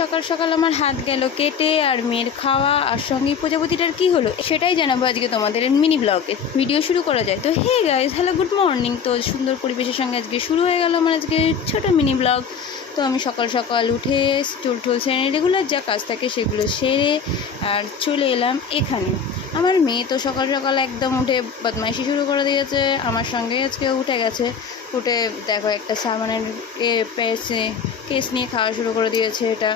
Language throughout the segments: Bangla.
সকাল সকাল আমার হাত গেল কেটে, আর মেয়ের খাওয়া, আর সঙ্গে প্রজাপতিটার কি হলো সেটাই জানাবো আজকে তোমাদের মিনি ব্লগে। ভিডিও শুরু করা যায় তো। Hey guys, hello, good morning. তো সুন্দর পরিবেশের সঙ্গে আজকে শুরু হয়ে গেল আমার আজকে ছোট মিনি ব্লগ। তো আমি সকাল সকাল উঠে চুল টুল সেরে রেগুলার যা কাজ থাকে সেগুলো সেরে আর চলে এলাম এখানে। আমার মেয়ে তো সকাল সকাল একদম উঠে বদমাইশি শুরু করে দিয়েছে, আমার সঙ্গে আজকে উঠে গেছে। উঠে দেখো একটা সাবানের কেস নিয়ে খাওয়া শুরু করে দিয়েছে। এটা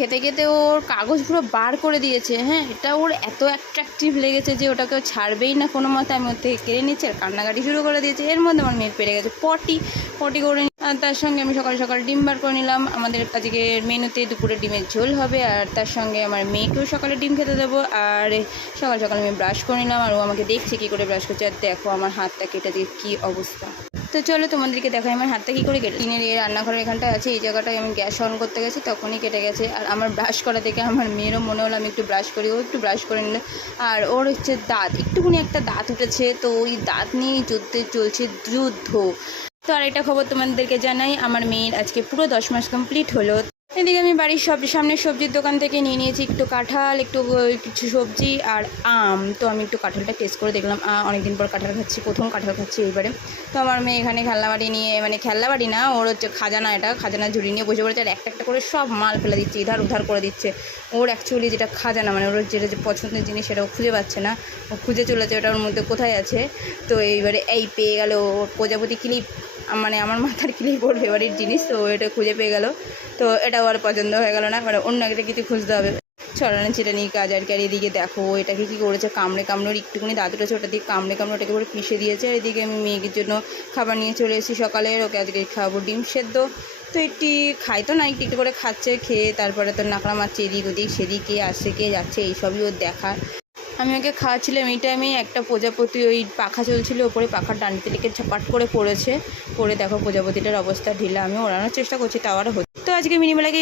খেতে খেতে ওর কাগজ পুরো বার করে দিয়েছে। হ্যাঁ, এটা ওর এত অ্যাট্রাকটিভ লেগেছে যে ওটাকে ও ছাড়বেই না কোনো মতে। আমি ওর থেকে কেড়ে নিচ্ছি আর কান্নাকাটি শুরু করে দিয়েছে। এর মধ্যে আমার মেয়ে পেরে গেছে পটি করে। আর তার সঙ্গে আমি সকাল সকাল ডিম বার করে নিলাম। আমাদের আজকে মেনুতে দুপুরে ডিমের ঝোল হবে, আর তার সঙ্গে আমার মেয়েকেও সকালে ডিম খেতে দেবো। আর সকাল সকাল আমি ব্রাশ করে নিলাম, আর ও আমাকে দেখছে কী করে ব্রাশ করছে। আর দেখো আমার হাতটা কেটে দিয়ে কী অবস্থা। তো চলো তোমাদেরকে দেখাই আমার হাতটা কী করে কেটে। টিনের রান্নাঘরের এখানটায় আছে, এই জায়গাটায় আমি গ্যাস অন করতে গেছি তখনই কেটে গেছে। আর আমার ব্রাশ করা দেখে আমার মেয়েরও মনে হলো আমি একটু ব্রাশ করি, ও একটু ব্রাশ করে নিল। আর ওর হচ্ছে দাঁত, একটুখানি একটা দাঁত উঠেছে, তো ওই দাঁত নিয়েই চলছে যুদ্ধ। তো আর একটা খবর তোমাদেরকে জানাই, আমার মেয়ের আজকে পুরো 10 মাস কমপ্লিট হলো। এদিকে আমি বাড়ির সামনের সবজির দোকান থেকে নিয়ে নিয়েছি একটু কাঁঠাল, একটু কিছু সবজি আর আম। তো আমি একটু কাঁঠালটা টেস্ট করে দেখলাম, অনেকদিন পর কাঁঠাল খাচ্ছি, প্রথম কাঁঠাল খাচ্ছি এইবারে। তো আমার মেয়ে এখানে খেলনাবাড়ি নিয়ে, মানে খেলনাবাড়ি না, ওর হচ্ছে খাজানা, এটা খাজানা ঝুড়ি নিয়ে বসে পড়েছে। আর একটা একটা করে সব মাল ফেলে দিচ্ছে, ইধার উধার করে দিচ্ছে। ওর অ্যাকচুয়ালি যেটা খাজানা, মানে ওর যেটা যে পছন্দের জিনিস সেটা ও খুঁজে পাচ্ছে না, ও খুঁজে চলেছে ওটার মধ্যে কোথায় আছে। তো এইবারে এই পেয়ে গেল ওর প্রজাপতি ক্লিপ, মানে আমার মাথার ক্লিপ ওর ফেভারিট জিনিস, তো এটা খুঁজে পেয়ে গেল। তো এটা ওর পছন্দ হয়ে গেল না, মানে অন্য একটা কিছু খুঁজতে হবে। ছড়ানো ছিটানি কাজ আর কি। আর এদিকে দেখো এটাকে কী করেছে, কামড়ে ওর একটুখানি দাঁত উঠেছে, ওটা দিয়ে কামড়ে ওটাকে পুরো পিষে দিয়েছে। আর এদিকে আমি মেয়ের জন্য খাবার নিয়ে চলে এসেছি সকালের। ওকে আজকে খাবো ডিম সেদ্ধ। তো একটি খাই তো না, একটু করে খাচ্ছে, খেয়ে তারপরে তো নাকড়া মারছে এদিক ওদিক, সেদিকে আসছে কে যাচ্ছে এইসবই ওর দেখা। আমি ওকে খাওয়াচ্ছিলাম, এই টাইমে একটা প্রজাপতি ওই পাখা চলছিল ওপরে, পাখার ডান্ডিতে লেগে ঝাপাট করে পড়েছে। দেখো প্রজাপতিটার অবস্থা ঢিলা। আমি ওড়ানোর চেষ্টা করছি, তাও আর হচ্ছে। তো আজকে মিনিমালাকে